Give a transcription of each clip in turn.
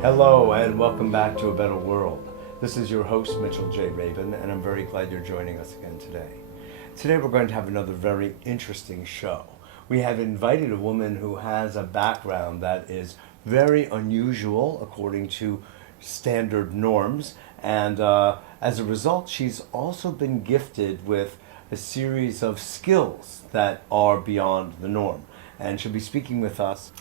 Hello and welcome back to A Better World. This is your host, Mitchell J. Rabin, and I'm very glad you're joining us again today. Today we're going to have another very interesting show. We have invited a woman who has a background that is very unusual according to standard norms, and as a result, she's also been gifted with a series of skills that are beyond the norm. And she'll be speaking with us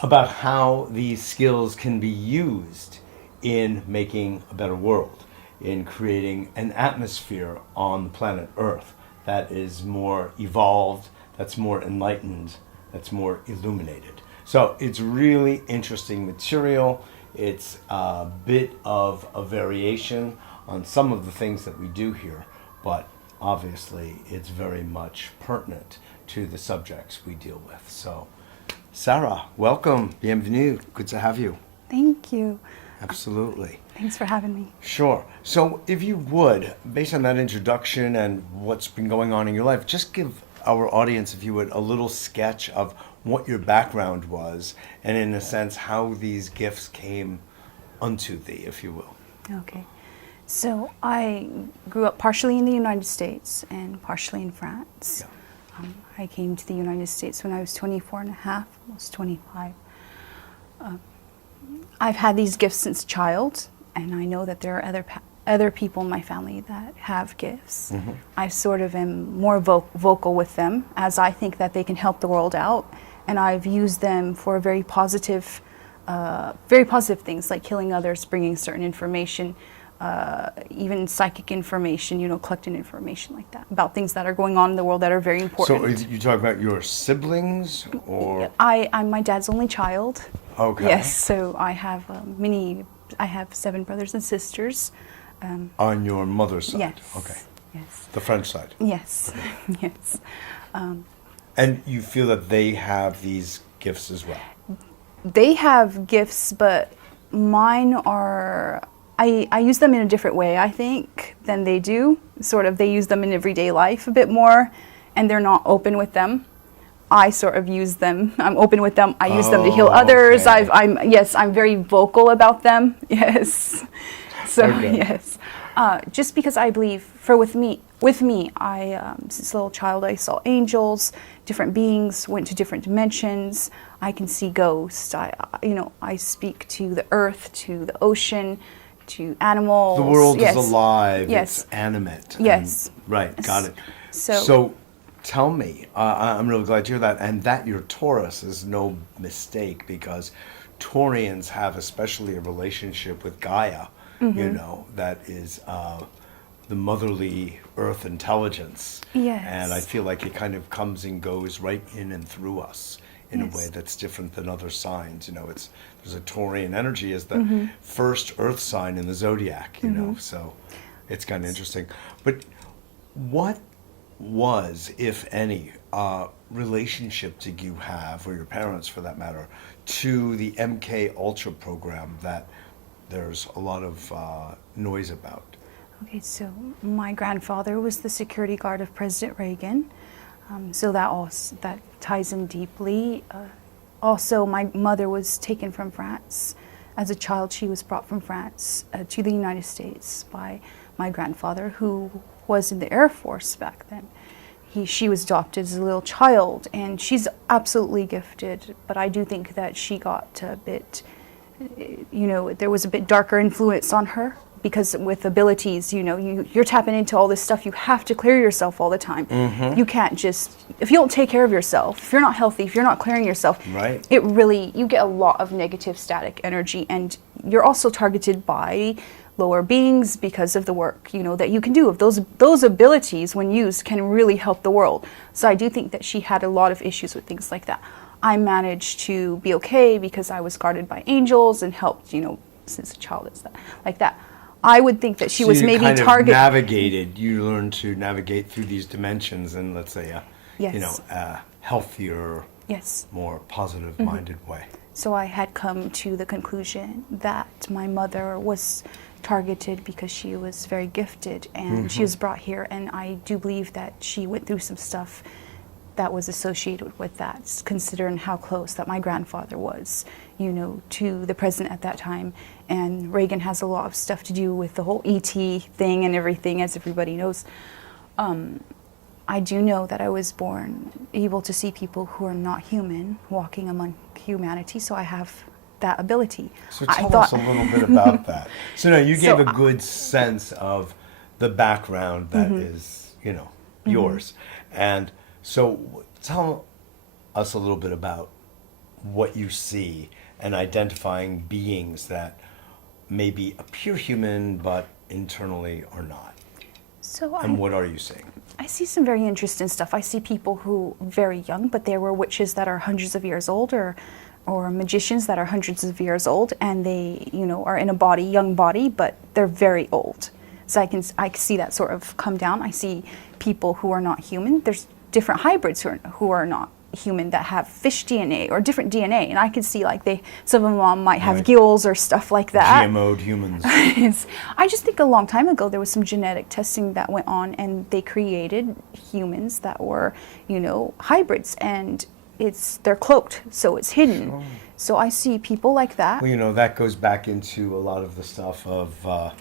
about how these skills can be used in making a better world, in creating an atmosphere on the planet Earth that is more evolved, that's more enlightened, that's more illuminated. So it's really interesting material. It's a bit of a variation on some of the things that we do here, but obviously it's very much pertinent to the subjects we deal with. So Sarah, welcome, bienvenue, good to have you. Thank you. Absolutely. Thanks for having me. Sure. So if you would, based on that introduction and what's been going on in your life, just give our audience, if you would, a little sketch of what your background was and in a sense how these gifts came unto thee, if you will. Okay. So I grew up partially in the United States and partially in France. Yeah. I came to the United States when I was 24 and a half, almost 25. I've had these gifts since a child, and I know that there are other people in my family that have gifts. Mm-hmm. I sort of am more vocal with them, as I think that they can help the world out, and I've used them for very positive things like healing others, bringing certain information, even psychic information, collecting information like that about things that are going on in the world that are very important. So you talk about your siblings or? I'm my dad's only child. Okay. Yes, so I have I have 7 brothers and sisters. On your mother's side? Yes. Okay. Yes. The French side? Yes, yes. And you feel that they have these gifts as well? They have gifts, but mine are, I use them in a different way, I think, than they do. Sort of, they use them in everyday life a bit more, and they're not open with them. I sort of use them. I'm open with them. I use them to heal others. Okay. I'm very vocal about them. Yes. So Okay. yes, just because I believe, with me, I since a little child I saw angels, different beings, went to different dimensions. I can see ghosts. I speak to the earth, to the ocean, to animals. The world yes. is alive. Yes. It's animate. Yes. Right. Got it. So tell me, I'm really glad to hear that, and that you're Taurus is no mistake, because Taurians have especially a relationship with Gaia, that is the motherly earth intelligence. Yes. And I feel like it kind of comes and goes right in and through us in Yes. a way that's different than other signs. There's a Taurian energy as the first earth sign in the zodiac, so it's kind of interesting. But what was, if any, relationship did you have, or your parents for that matter, to the MK Ultra program that there's a lot of noise about? Okay, so my grandfather was the security guard of President Reagan, so that ties in deeply. Also, my mother was taken from France. As a child, she was brought from France to the United States by my grandfather, who was in the Air Force back then. She was adopted as a little child, and she's absolutely gifted, but I do think that she got a bit, there was a bit darker influence on her, because with abilities, you're tapping into all this stuff, you have to clear yourself all the time. Mm-hmm. You can't just, if you don't take care of yourself, if you're not healthy, if you're not clearing yourself, right. You get a lot of negative static energy, and you're also targeted by lower beings because of the work that you can do. If those abilities, when used, can really help the world. So I do think that she had a lot of issues with things like that. I managed to be okay because I was guarded by angels and helped, since a child is like that. I would think that she was maybe targeted. You learned to navigate through these dimensions in, let's say, a healthier, yes, more positive-minded way. So I had come to the conclusion that my mother was targeted because she was very gifted, and she was brought here, and I do believe that she went through some stuff that was associated with that, considering how close that my grandfather was, to the president at that time. And Reagan has a lot of stuff to do with the whole ET thing and everything, as everybody knows. I do know that I was born able to see people who are not human walking among humanity, so I have that ability. So tell us a little bit about that. So now you gave a good sense of the background that is, yours. And so tell us a little bit about what you see and identifying beings that maybe appear human but internally are not. And what are you seeing? I see some very interesting stuff. I see people who are very young, but there were witches that are hundreds of years old, or magicians that are hundreds of years old, and they, are in a young body, but they're very old. So I can see that sort of come down. I see people who are not human. There's different hybrids who are not human that have fish DNA or different DNA, and I could see some of them might have gills or stuff like that. GMO'd humans. I just think a long time ago there was some genetic testing that went on, and they created humans that were, hybrids, and they're cloaked, so it's hidden. Sure. So I see people like that. Well, that goes back into a lot of the stuff of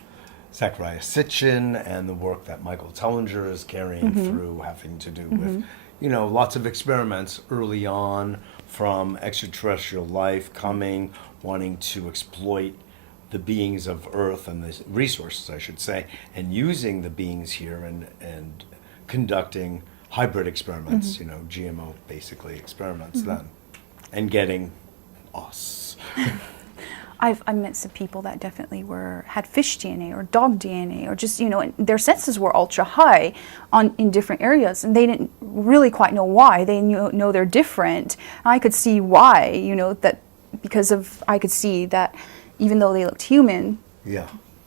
Zachariah Sitchin and the work that Michael Tellinger is carrying through, having to do with lots of experiments early on from extraterrestrial life coming, wanting to exploit the beings of Earth and the resources, I should say, and using the beings here and conducting hybrid experiments, GMO basically experiments then, and getting us. I met some people that definitely had fish DNA or dog DNA, or just, and their senses were ultra high in different areas, and they didn't really quite know why. They know they're different. I could see why, that I could see that even though they looked human,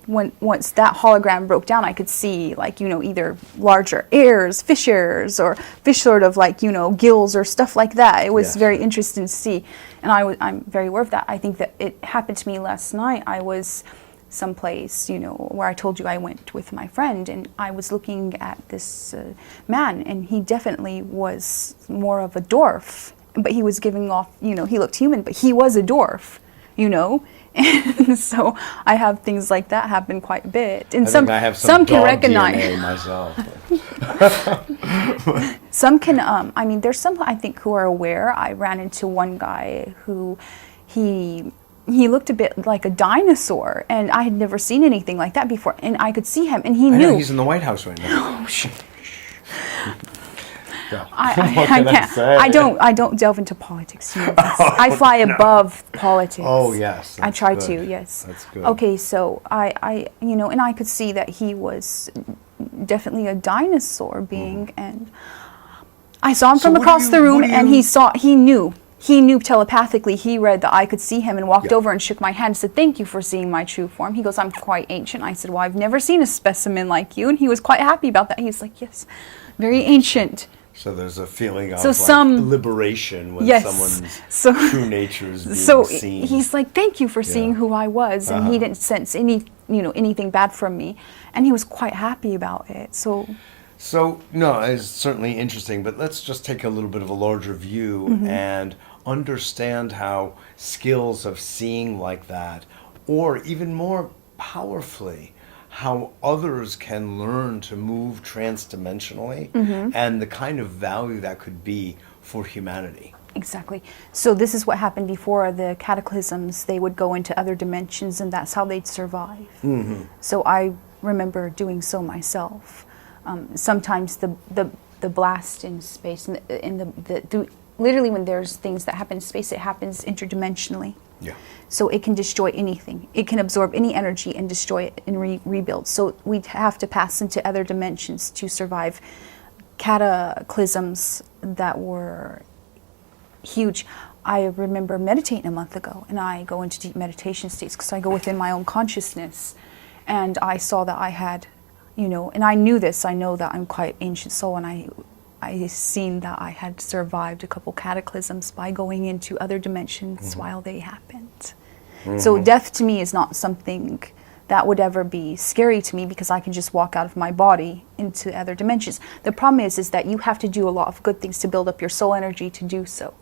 once that hologram broke down, I could see either larger fish ears, or fish sort of gills or stuff like that. It was very interesting to see, and I'm very aware of that. I think that it happened to me last night. I was someplace, where I told you I went with my friend, and I was looking at this man, and he definitely was more of a dwarf, but he was giving off, he looked human, but he was a dwarf, And so I have things like that happen quite a bit. And I have some can dog recognize DNA myself. Some can, there's some I think who are aware. I ran into one guy who he looked a bit like a dinosaur, and I had never seen anything like that before. And I could see him, and he knew. I know, he's in the White House right now. Yeah. I can't. Say? I don't delve into politics. I fly above politics. Oh yes. I try good. to. Yes. That's good. Okay, so I and I could see that he was definitely a dinosaur being, and I saw him from across the room, and he knew telepathically. He read that I could see him, and walked over and shook my hand and said, "Thank you for seeing my true form." He goes, "I'm quite ancient." I said, "Well, I've never seen a specimen like you," and he was quite happy about that. He's like, "Yes, very ancient." So there's a feeling of liberation when someone's true nature is being seen. He's like, "Thank you for seeing who I was," and he didn't sense anything bad from me, and he was quite happy about it. So no, it's certainly interesting, but let's just take a little bit of a larger view and understand how skills of seeing like that, or even more powerfully, how others can learn to move transdimensionally and the kind of value that could be for humanity. Exactly. So this is what happened before the cataclysms. They would go into other dimensions, and that's how they'd survive. So I remember doing so myself. Sometimes the blast in space, literally when there's things that happen in space, it happens interdimensionally. Yeah. So it can destroy anything. It can absorb any energy and destroy it and rebuild. So we'd have to pass into other dimensions to survive cataclysms that were huge. I remember meditating a month ago, and I go into deep meditation states because I go within my own consciousness, and I saw that I had, and I knew this. I know that I'm quite ancient soul, and I seen that I had survived a couple cataclysms by going into other dimensions while they happened. So death to me is not something that would ever be scary to me because I can just walk out of my body into other dimensions. The problem is that you have to do a lot of good things to build up your soul energy to do so.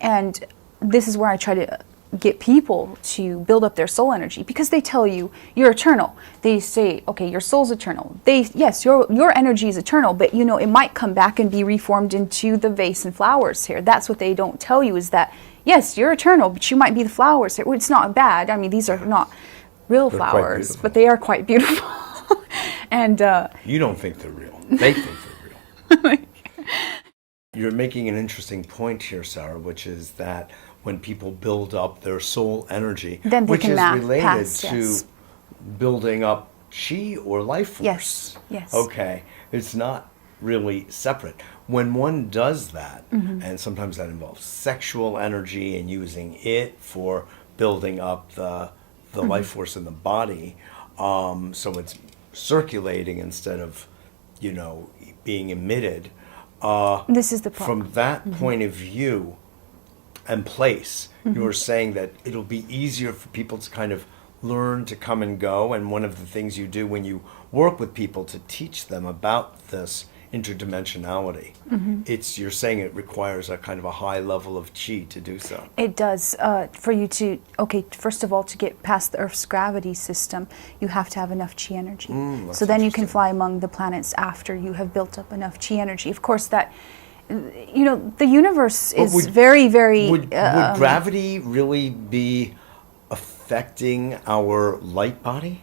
And this is where I try to get people to build up their soul energy, because they tell you you're eternal. They say, okay, your soul's eternal. Yes, your energy is eternal, but you know, it might come back and be reformed into the vase and flowers here. That's what they don't tell you, is that yes, you're eternal, but you might be the flowers here. Well, it's not bad. I mean, these are not real flowers, but they are quite beautiful. And you don't think they're real. They think they're real. You're making an interesting point here, Sarah, which is that when people build up their soul energy, then which is related to building up chi or life force. Yes, yes. Okay, it's not really separate. When one does that, and sometimes that involves sexual energy and using it for building up the life force in the body, so it's circulating instead of, you know, being emitted. This is the problem. From that point of view and place, you were saying that it'll be easier for people to kind of learn to come and go. And one of the things you do when you work with people to teach them about this interdimensionality, you're saying it requires a kind of a high level of chi to do so. It does. For you to, first of all, to get past the Earth's gravity system, you have to have enough chi energy. So then you can fly among the planets after you have built up enough chi energy. Of course, that, you know, the universe is very, very... Would gravity really be affecting our light body?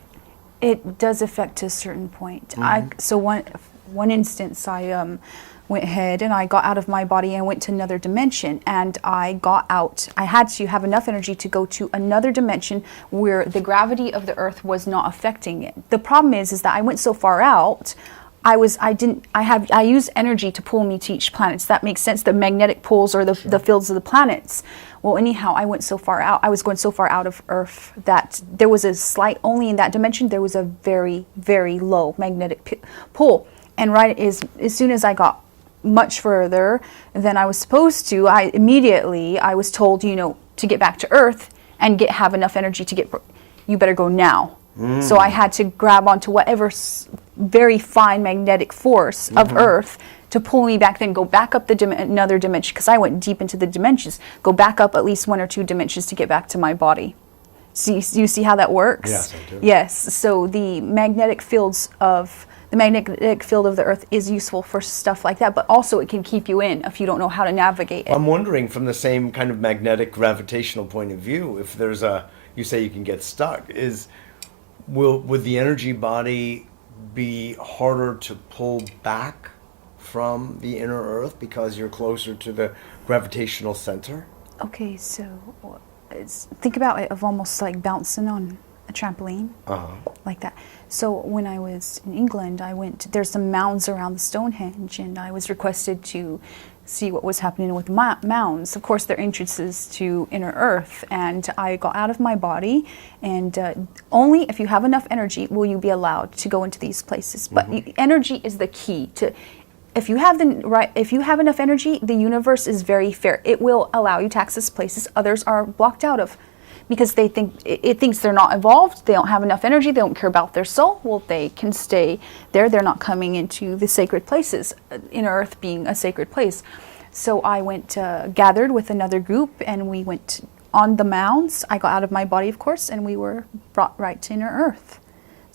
It does affect to a certain point. So one instance, I went ahead and I got out of my body and went to another dimension, and I got out. I had to have enough energy to go to another dimension where the gravity of the Earth was not affecting it. The problem is that I went so far out, I use energy to pull me to each planet. Does that make sense? The magnetic poles or the fields of the planets. Well, anyhow, I went so far out. I was going so far out of Earth that there was a slight, only in that dimension, there was a very, very low magnetic pull. And as soon as I got much further than I was supposed to, I was told, you know, to get back to Earth and have enough energy to you better go now. So I had to grab onto whatever very fine magnetic force of Earth to pull me back, then go back up another dimension, because I went deep into the dimensions, go back up at least 1 or 2 dimensions to get back to my body. So you see how that works? Yes, I do. Yes, so the magnetic field of the Earth is useful for stuff like that, but also it can keep you in if you don't know how to navigate it. I'm wondering, from the same kind of magnetic gravitational point of view, if there's you say you can get stuck, would the energy body be harder to pull back from the inner Earth because you're closer to the gravitational center? Okay, so think about it of almost like bouncing on a trampoline, like that. So when I was in England, there's some mounds around the Stonehenge, and I was requested to see what was happening with mounds. Of course, they're entrances to inner Earth, and I got out of my body, and only if you have enough energy will you be allowed to go into these places. But energy is the key to. If you have enough energy, the universe is very fair. It will allow you to access places others are blocked out of, because it thinks they're not evolved, they don't have enough energy, they don't care about their soul. Well, they can stay there. They're not coming into the sacred places, inner Earth being a sacred place. So I went, gathered with another group, and we went on the mounds. I got out of my body, of course, and we were brought right to inner Earth.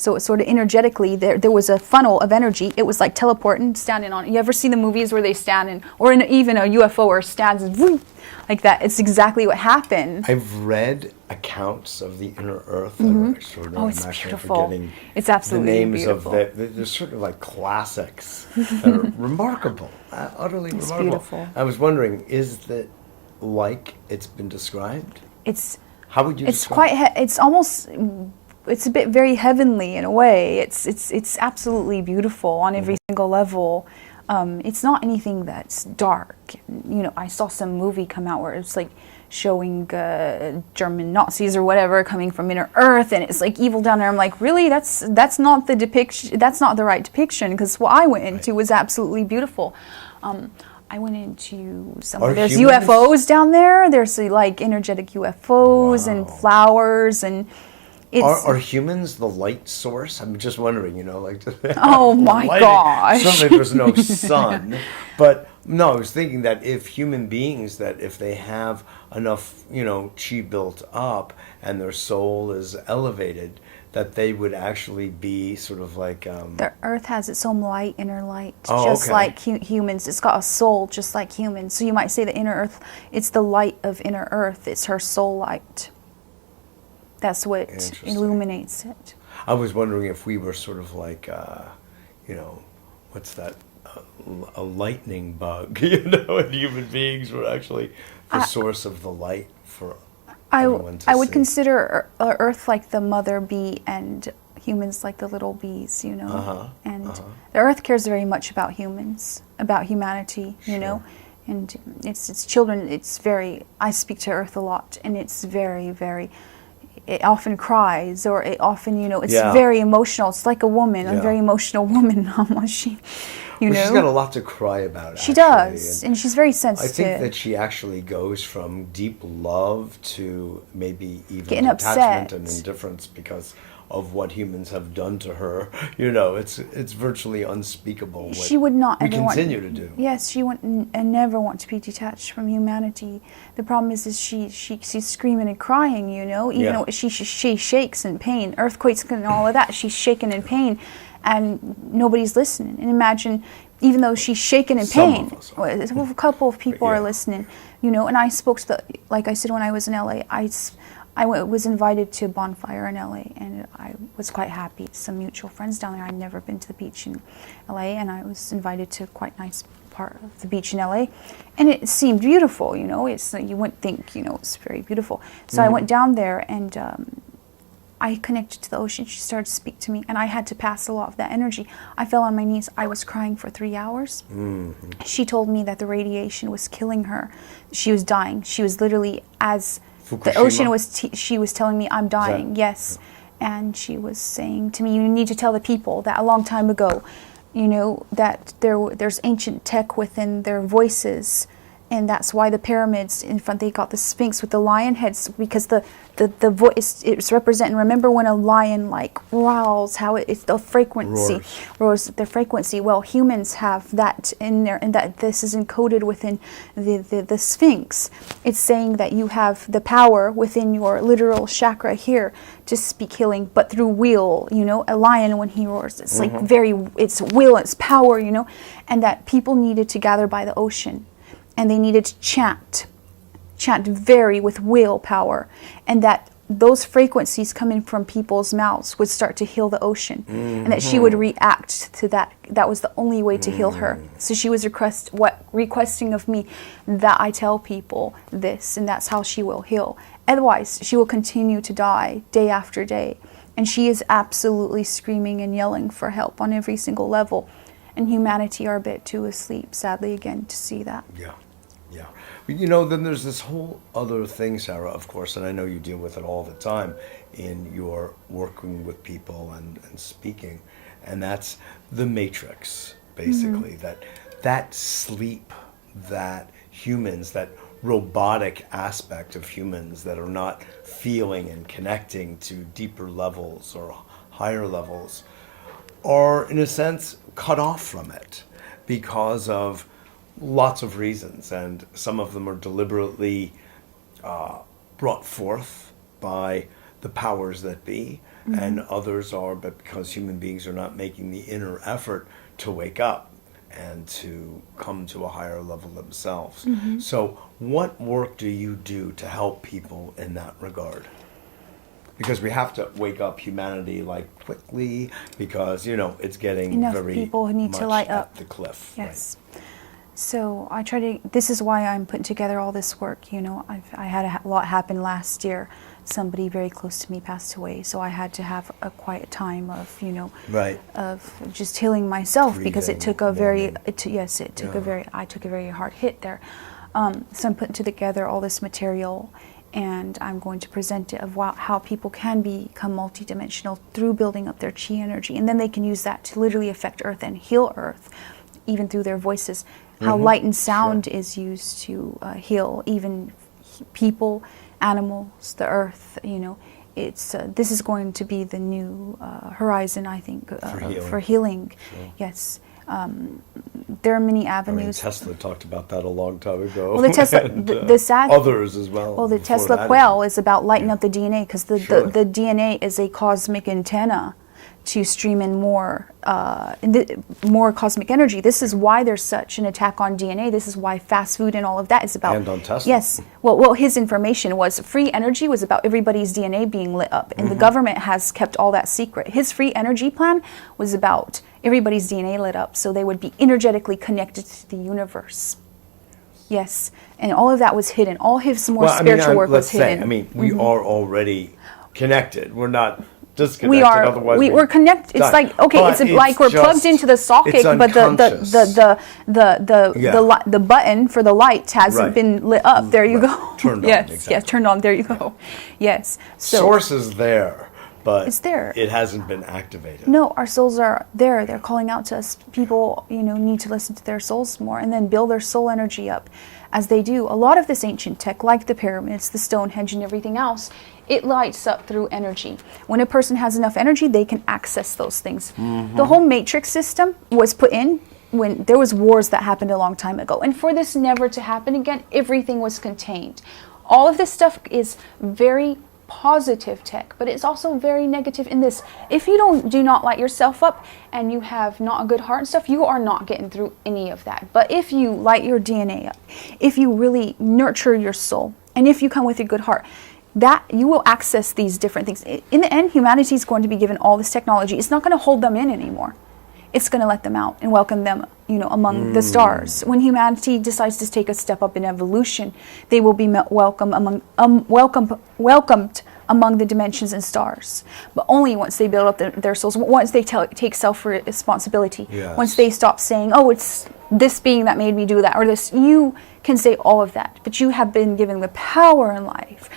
So it sort of energetically, there was a funnel of energy. It was like teleporting, standing on it. You ever see the movies where they stand in, or even a UFO or stands and whoop, like that? It's exactly what happened. I've read accounts of the inner Earth that are extraordinary. Oh, it's beautiful. It's absolutely beautiful. The names of there's sort of like classics that are remarkable, utterly remarkable. Beautiful. I was wondering, is that like it's been described? How would you describe it? It's a bit very heavenly in a way. It's absolutely beautiful on every single level. It's not anything that's dark. You know, I saw some movie come out where it's like showing German Nazis or whatever coming from inner Earth, and it's like evil down there. I'm like, really? That's not the depiction. That's not the right depiction, because what I went into was absolutely beautiful. I went into there's UFOs down there. There's like energetic UFOs and flowers and Are humans the light source? I'm just wondering, like Oh my gosh. Certainly there's no sun. But no, I was thinking that if human beings, that if they have enough, chi built up and their soul is elevated, that they would actually be sort of like... The earth has its own light, inner light, Oh, just okay. like humans. It's got a soul just like humans. So you might say the inner earth, it's the light of inner earth. It's her soul light. That's what illuminates it. I was wondering if we were sort of like, what's that? A lightning bug, and human beings were actually the source of the light for everyone to I would see. consider Earth like the mother bee and humans like the little bees, And the Earth cares very much about humans, about humanity, and its children. I speak to Earth a lot, and it's very, very. It often cries, or it often, it's very emotional. It's like a woman, a very emotional woman, almost. She's got a lot to cry about. She does, and she's very sensitive. I think that she actually goes from deep love to maybe even Getting detachment upset. and indifference because of what humans have done to her. It's virtually unspeakable what she would not we ever continue to do. Yes, she would never want to be detached from humanity. The problem is she's screaming and crying, even though she shakes in pain, earthquakes and all of that. She's shaking in pain, and nobody's listening. And imagine, even though she's shaking in pain, a couple of people are listening, And I spoke to like I said, when I was in LA, I was invited to a bonfire in LA, and I was quite happy. Some mutual friends down there. I'd never been to the beach in LA, and I was invited to a quite nice part of the beach in LA, and it seemed beautiful. It's you wouldn't think it's very beautiful. So I went down there, and I connected to the ocean. She started to speak to me, and I had to pass a lot of that energy. I fell on my knees. I was crying for 3 hours. She told me that the radiation was killing her. She was dying. She was literally Fukushima? The ocean was, she was telling me, I'm dying, yes. And she was saying to me, you need to tell the people that a long time ago, that there's ancient tech within their voices. And that's why the pyramids in front, they got the Sphinx with the lion heads, because the voice, it's representing, remember when a lion growls, how it's the frequency, roars the frequency. Well, humans have that in there, and that this is encoded within the Sphinx. It's saying that you have the power within your literal chakra here to speak healing, but through will, a lion when he roars, it's it's will, it's power, and that people needed to gather by the ocean. And they needed to chant very with willpower, and that those frequencies coming from people's mouths would start to heal the ocean, and that she would react to that. That was the only way to heal her. So she was requesting of me that I tell people this, and that's how she will heal. Otherwise, she will continue to die day after day, and she is absolutely screaming and yelling for help on every single level. And humanity are a bit too asleep, sadly, again, to see that. Yeah. Then there's this whole other thing, Sarah, of course, and I know you deal with it all the time in your working with people and speaking, and that's the matrix, basically. That sleep, that humans, that robotic aspect of humans that are not feeling and connecting to deeper levels or higher levels are, in a sense, cut off from it because of lots of reasons, and some of them are deliberately brought forth by the powers that be, and others are but because human beings are not making the inner effort to wake up and to come to a higher level themselves. So what work do you do to help people in that regard? Because we have to wake up humanity quickly, because it's getting Enough very people need much to light at up. the cliff. Yes. So I try to, this is why I'm putting together all this work. I had a lot happen last year. Somebody very close to me passed away, so I had to have a quiet time of, of just healing myself, because it took a very, I took a very hard hit there. So I'm putting together all this material, and I'm going to present it of how people can become multidimensional through building up their chi energy, and then they can use that to literally affect Earth and heal Earth, even through their voices. How light and sound is used to heal even people, animals, the Earth. it's this is going to be the new horizon, I think, for healing. Sure. Yes. There are many I mean, avenues. Tesla talked about that a long time ago. Well, the Tesla, and, the sad, others as well. well, the before Tesla that coil even. is about lighting up the DNA, because Sure. the DNA is a cosmic antenna to stream in more more cosmic energy. This is why there's such an attack on DNA. This is why fast food and all of that is about. And on Tesla. Yes. Well, his information was free energy was about everybody's DNA being lit up, and the government has kept all that secret. His free energy plan was about everybody's DNA lit up, so they would be energetically connected to the universe. Yes, and all of that was hidden. All his more spiritual work was hidden. I mean, we are already connected. We're not disconnected. We are. Otherwise We're connected. It's done. like, okay, But it's like we're plugged just- into the socket, it's but unconscious. the button for the light hasn't Right. been lit up. There you Right. go. Turned on, Yes, exactly. yes, turned on. There you go. Yes. So Source is there, but It's there. it hasn't been activated. no, our souls are there. They're calling out to us. People, need to listen to their souls more and then build their soul energy up, as they do. A lot of this ancient tech, like the pyramids, the Stonehenge, and everything else, it lights up through energy. When a person has enough energy, they can access those things. The whole matrix system was put in when there was wars that happened a long time ago. And for this never to happen again, everything was contained. All of this stuff is very positive tech, but it's also very negative in this. If you do not light yourself up and you have not a good heart and stuff, you are not getting through any of that. But if you light your DNA up, if you really nurture your soul, and if you come with a good heart, that you will access these different things. In the end, humanity is going to be given all this technology. It's not going to hold them in anymore. It's going to let them out and welcome them, among the stars. When humanity decides to take a step up in evolution, they will be welcomed among the dimensions and stars. But only once they build up their souls, once they take self-responsibility, Yes. once they stop saying, oh, it's this being that made me do that, or this. You can say all of that, but you have been given the power in life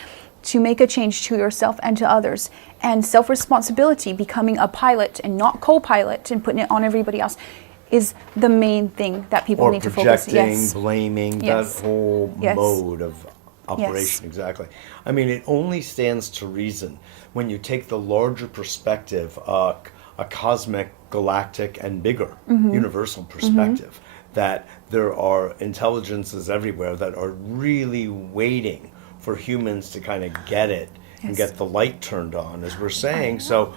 to make a change to yourself and to others. And self-responsibility, becoming a pilot and not co-pilot and putting it on everybody else, is the main thing that people Or need to focus. projecting, Yes. blaming, Yes. that whole Yes. mode of operation. Yes. Exactly. I mean, it only stands to reason when you take the larger perspective, a cosmic, galactic, and bigger universal perspective, that there are intelligences everywhere that are really waiting for humans to kind of get it and Yes. get the light turned on, as we're saying. So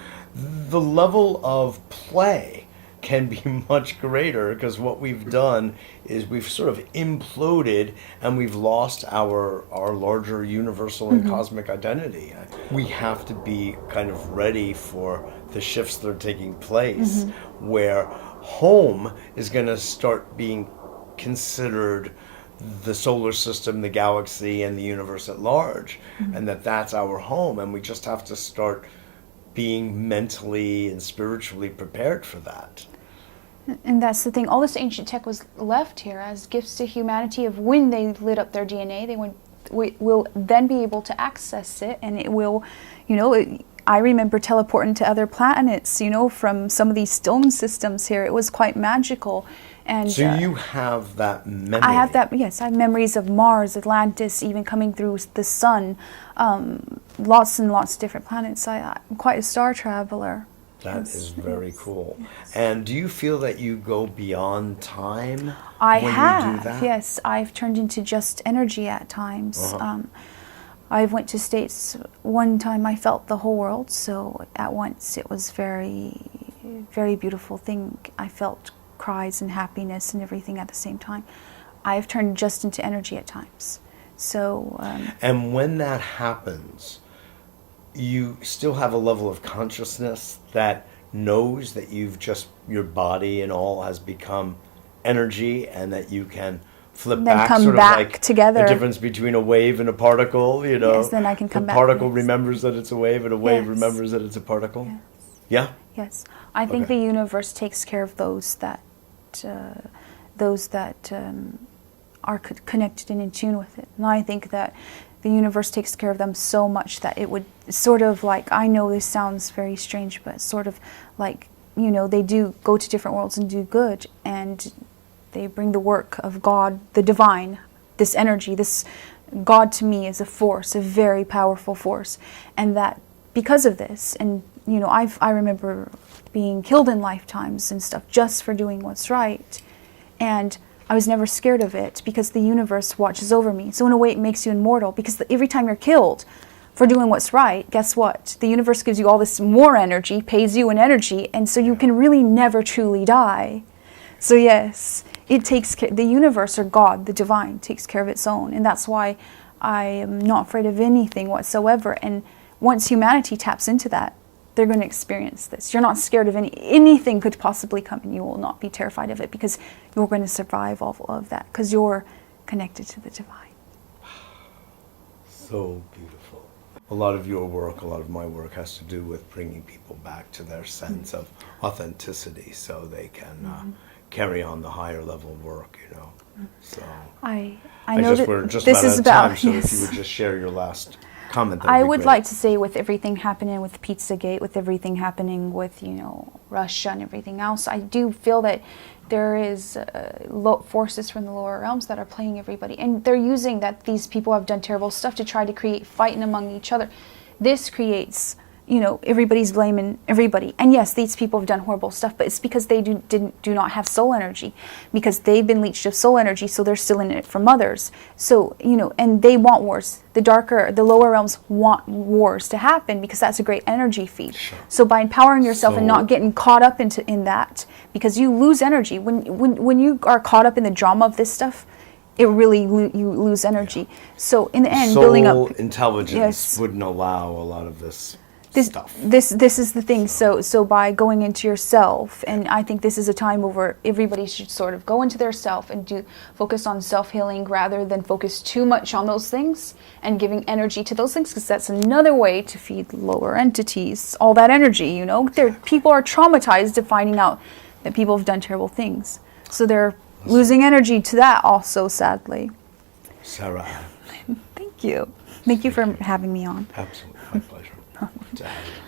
the level of play can be much greater, because what we've done is we've sort of imploded and we've lost our larger universal and cosmic identity. We have to be kind of ready for the shifts that are taking place, where home is going to start being considered the solar system, the galaxy, and the universe at large, and that's our home, and we just have to start being mentally and spiritually prepared for that. And that's the thing. All this ancient tech was left here as gifts to humanity of when they lit up their DNA, we will then be able to access it, and it will, I remember teleporting to other planets, from some of these stone systems here. It was quite magical. And So you have that memory. I have that, yes. I have memories of Mars, Atlantis, even coming through the sun, lots and lots of different planets. I'm quite a star traveler. That is very cool. And do you feel that you go beyond time I when have, you do that? yes. I've turned into just energy at times. I've went to states. One time I felt the whole world, so at once it was very, very beautiful thing. I felt cries and happiness and everything at the same time. I've turned just into energy at times. So. And when that happens, you still have a level of consciousness that knows that your body and all has become energy, and that you can flip Then back, come sort back of like together. the difference between a wave and a particle, Yes, then I can come the back, particle yes. remembers that it's a wave, and a wave Yes. remembers that it's a particle. Yes. Yeah? Yes, I think Okay. the universe takes care of those that are connected and in tune with it. And I think that the universe takes care of them so much that it would sort of like, I know this sounds very strange, but sort of like, they do go to different worlds and do good, and they bring the work of God, the divine, this energy, this God to me is a force, a very powerful force, and that because of this. And I remember being killed in lifetimes and stuff just for doing what's right, and I was never scared of it because the universe watches over me. So in a way, it makes you immortal, because every time you're killed for doing what's right, guess what? The universe gives you all this more energy, pays you an energy, and so you can really never truly die. So yes, it takes care. The universe, or God, the divine, takes care of its own, and that's why I am not afraid of anything whatsoever. And once humanity taps into that, they're going to experience this. You're not scared of anything could possibly come, and you will not be terrified of it, because you're going to survive all of that, because you're connected to the divine. So beautiful. A lot of your work, a lot of my work has to do with bringing people back to their sense of authenticity, so they can carry on the higher level work, So I know that we're just this about is out of time, about, so yes. if you would just share your last comment, that I be would great. like to say, with everything happening with Pizzagate, with everything happening with, Russia and everything else, I do feel that there is forces from the lower realms that are playing everybody. And they're using that these people have done terrible stuff to try to create fighting among each other. This creates, everybody's blaming everybody. And yes, these people have done horrible stuff, but it's because they do not have soul energy, because they've been leached of soul energy, so they're still in it from others. So, and they want wars. The lower realms want wars to happen, because that's a great energy feed. Sure. So by empowering yourself and not getting caught up in that, because you lose energy. When you are caught up in the drama of this stuff, it really you lose energy. Yeah. So in the end, building up intelligence wouldn't allow a lot of this stuff. This is the thing. So by going into yourself, and I think this is a time where everybody should sort of go into their self and focus on self-healing, rather than focus too much on those things and giving energy to those things, because that's another way to feed lower entities all that energy. People are traumatized to finding out that people have done terrible things, so they're losing energy to that also, sadly. Sarah. Thank you for having me on. Absolutely, my pleasure. To have you.